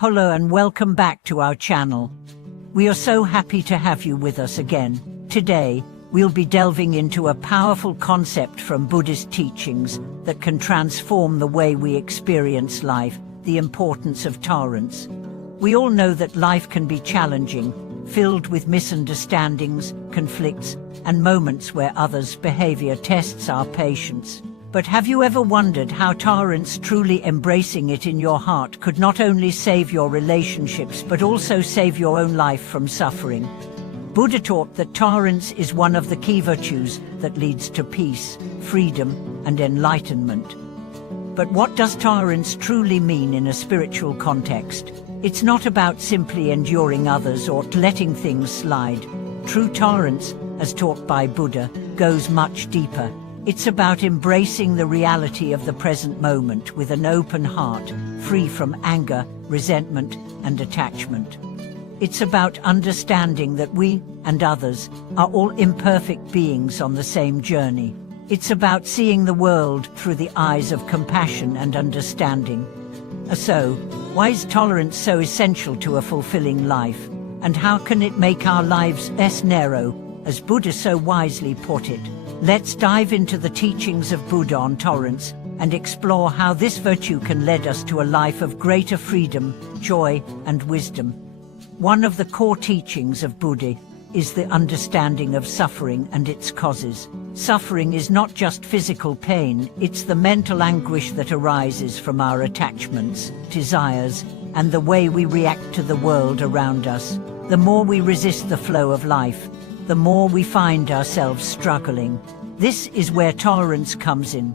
Hello and welcome back to our channel. We are so happy to have you with us again. Today, we'll be delving into a powerful concept from Buddhist teachings that can transform the way we experience life, the importance of tolerance. We all know that life can be challenging, filled with misunderstandings, conflicts, and moments where others' behavior tests our patience. But have you ever wondered how tolerance, truly embracing it in your heart, could not only save your relationships but also save your own life from suffering? Buddha taught that tolerance is one of the key virtues that leads to peace, freedom, and enlightenment. But what does tolerance truly mean in a spiritual context? It's not about simply enduring others or letting things slide. True tolerance, as taught by Buddha, goes much deeper. It's about embracing the reality of the present moment with an open heart, free from anger, resentment, and attachment. It's about understanding that we, and others, are all imperfect beings on the same journey. It's about seeing the world through the eyes of compassion and understanding. So, why is tolerance so essential to a fulfilling life? And how can it make our lives less narrow, as Buddha so wisely put it? Let's dive into the teachings of Buddha on tolerance and explore how this virtue can lead us to a life of greater freedom, joy, and wisdom. One of the core teachings of Buddha is the understanding of suffering and its causes. Suffering is not just physical pain, it's the mental anguish that arises from our attachments, desires, and the way we react to the world around us. The more we resist the flow of life, the more we find ourselves struggling. This is where tolerance comes in.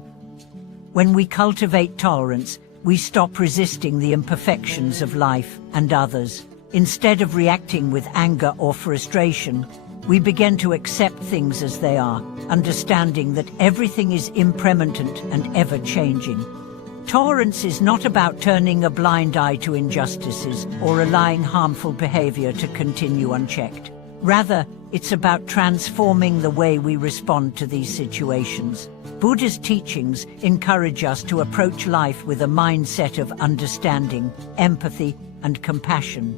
When we cultivate tolerance, we stop resisting the imperfections of life and others. Instead of reacting with anger or frustration, we begin to accept things as they are, understanding that everything is impermanent and ever-changing. Tolerance is not about turning a blind eye to injustices or allowing harmful behavior to continue unchecked. Rather, it's about transforming the way we respond to these situations. Buddha's teachings encourage us to approach life with a mindset of understanding, empathy, and compassion.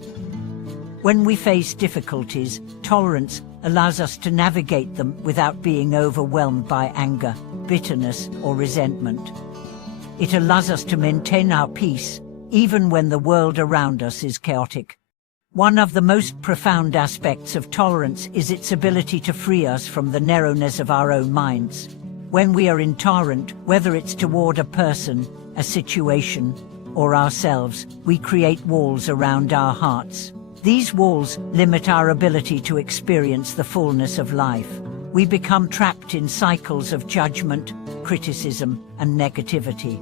When we face difficulties, tolerance allows us to navigate them without being overwhelmed by anger, bitterness, or resentment. It allows us to maintain our peace, even when the world around us is chaotic. One of the most profound aspects of tolerance is its ability to free us from the narrowness of our own minds. When we are intolerant, whether it's toward a person, a situation, or ourselves, we create walls around our hearts. These walls limit our ability to experience the fullness of life. We become trapped in cycles of judgment, criticism, and negativity.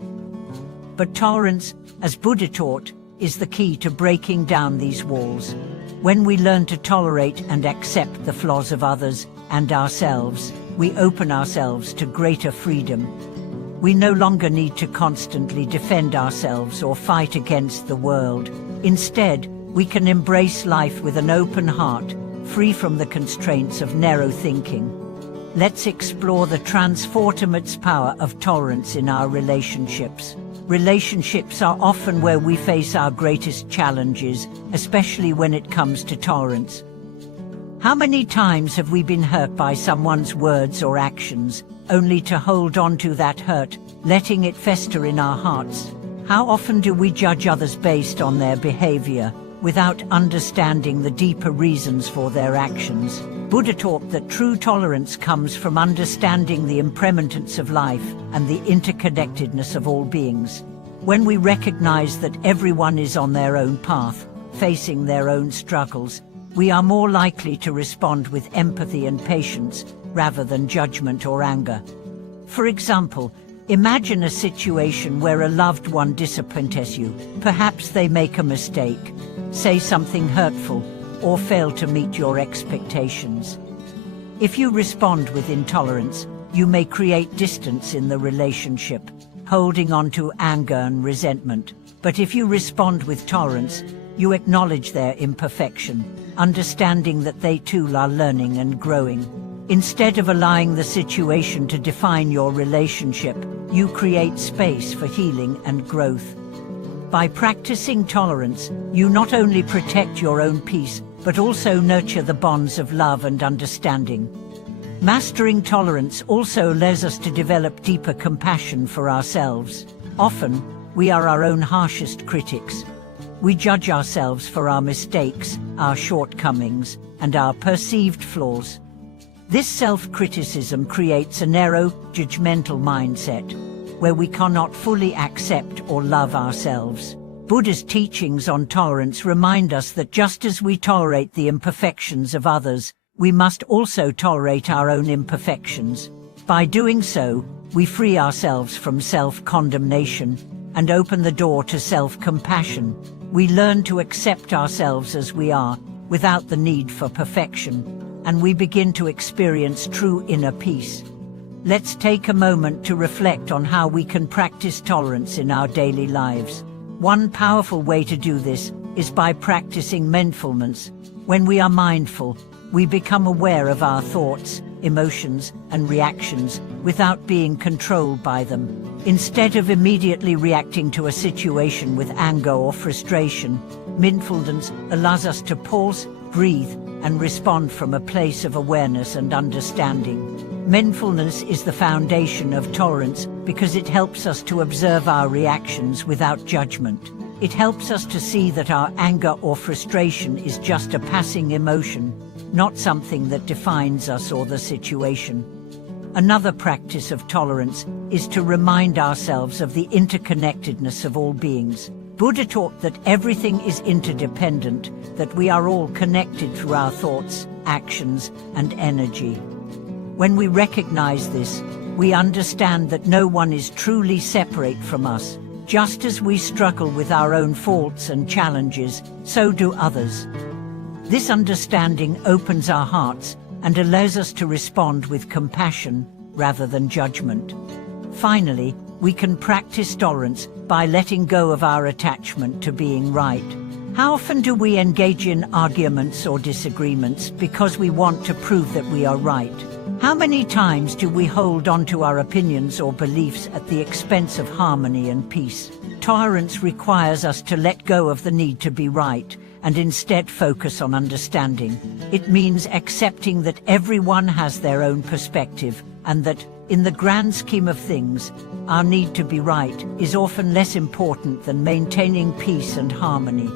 But tolerance, as Buddha taught, is the key to breaking down these walls. When we learn to tolerate and accept the flaws of others and ourselves, we open ourselves to greater freedom. We no longer need to constantly defend ourselves or fight against the world. Instead, we can embrace life with an open heart, free from the constraints of narrow thinking. Let's explore the transformative power of tolerance in our relationships. Relationships are often where we face our greatest challenges, especially when it comes to tolerance. How many times have we been hurt by someone's words or actions, only to hold on to that hurt, letting it fester in our hearts? How often do we judge others based on their behavior, without understanding the deeper reasons for their actions? Buddha taught that true tolerance comes from understanding the impermanence of life and the interconnectedness of all beings. When we recognize that everyone is on their own path, facing their own struggles, we are more likely to respond with empathy and patience rather than judgment or anger. For example, imagine a situation where a loved one disappoints you. Perhaps they make a mistake, say something hurtful, or fail to meet your expectations. If you respond with intolerance, you may create distance in the relationship, holding on to anger and resentment. But if you respond with tolerance, you acknowledge their imperfection, understanding that they too are learning and growing. Instead of allowing the situation to define your relationship, you create space for healing and growth. By practicing tolerance, you not only protect your own peace, but also nurture the bonds of love and understanding. Mastering tolerance also allows us to develop deeper compassion for ourselves. Often, we are our own harshest critics. We judge ourselves for our mistakes, our shortcomings, and our perceived flaws. This self-criticism creates a narrow, judgmental mindset, where we cannot fully accept or love ourselves. Buddha's teachings on tolerance remind us that just as we tolerate the imperfections of others, we must also tolerate our own imperfections. By doing so, we free ourselves from self-condemnation and open the door to self-compassion. We learn to accept ourselves as we are, without the need for perfection, and we begin to experience true inner peace. Let's take a moment to reflect on how we can practice tolerance in our daily lives. One powerful way to do this is by practicing mindfulness. When we are mindful, we become aware of our thoughts, emotions, and reactions without being controlled by them. Instead of immediately reacting to a situation with anger or frustration, mindfulness allows us to pause, breathe, and respond from a place of awareness and understanding. Mindfulness is the foundation of tolerance because it helps us to observe our reactions without judgment. It helps us to see that our anger or frustration is just a passing emotion, not something that defines us or the situation. Another practice of tolerance is to remind ourselves of the interconnectedness of all beings. Buddha taught that everything is interdependent, that we are all connected through our thoughts, actions, and energy. When we recognize this, we understand that no one is truly separate from us. Just as we struggle with our own faults and challenges, so do others. This understanding opens our hearts and allows us to respond with compassion rather than judgment. Finally, we can practice tolerance by letting go of our attachment to being right. How often do we engage in arguments or disagreements because we want to prove that we are right? How many times do we hold on to our opinions or beliefs at the expense of harmony and peace? Tolerance requires us to let go of the need to be right and instead focus on understanding. It means accepting that everyone has their own perspective and that, in the grand scheme of things, our need to be right is often less important than maintaining peace and harmony.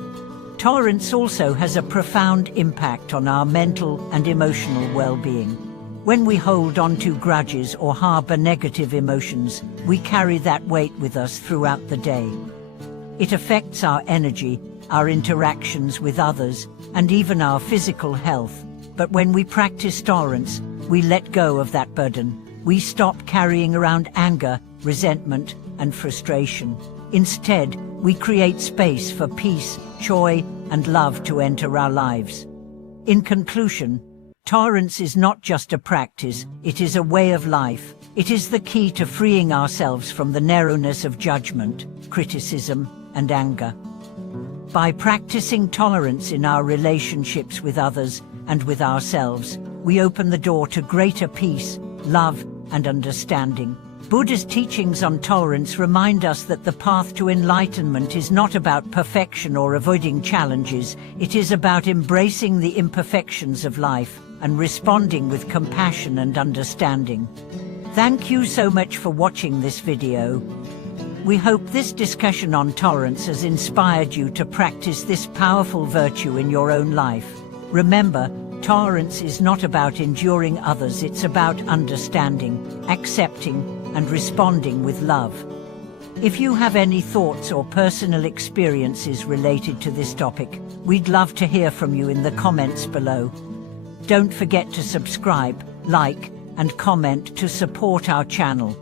Tolerance also has a profound impact on our mental and emotional well-being. When we hold on to grudges or harbor negative emotions, we carry that weight with us throughout the day. It affects our energy, our interactions with others, and even our physical health. But when we practice tolerance, we let go of that burden. We stop carrying around anger, resentment, and frustration. Instead, we create space for peace, joy, and love to enter our lives. In conclusion, tolerance is not just a practice, it is a way of life. It is the key to freeing ourselves from the narrowness of judgment, criticism, and anger. By practicing tolerance in our relationships with others and with ourselves, we open the door to greater peace, love, and understanding. Buddha's teachings on tolerance remind us that the path to enlightenment is not about perfection or avoiding challenges. It is about embracing the imperfections of life and responding with compassion and understanding. Thank you so much for watching this video. We hope this discussion on tolerance has inspired you to practice this powerful virtue in your own life. Remember, tolerance is not about enduring others, it's about understanding, accepting, and responding with love. If you have any thoughts or personal experiences related to this topic, we'd love to hear from you in the comments below. Don't forget to subscribe, like, and comment to support our channel.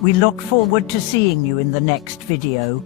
We look forward to seeing you in the next video.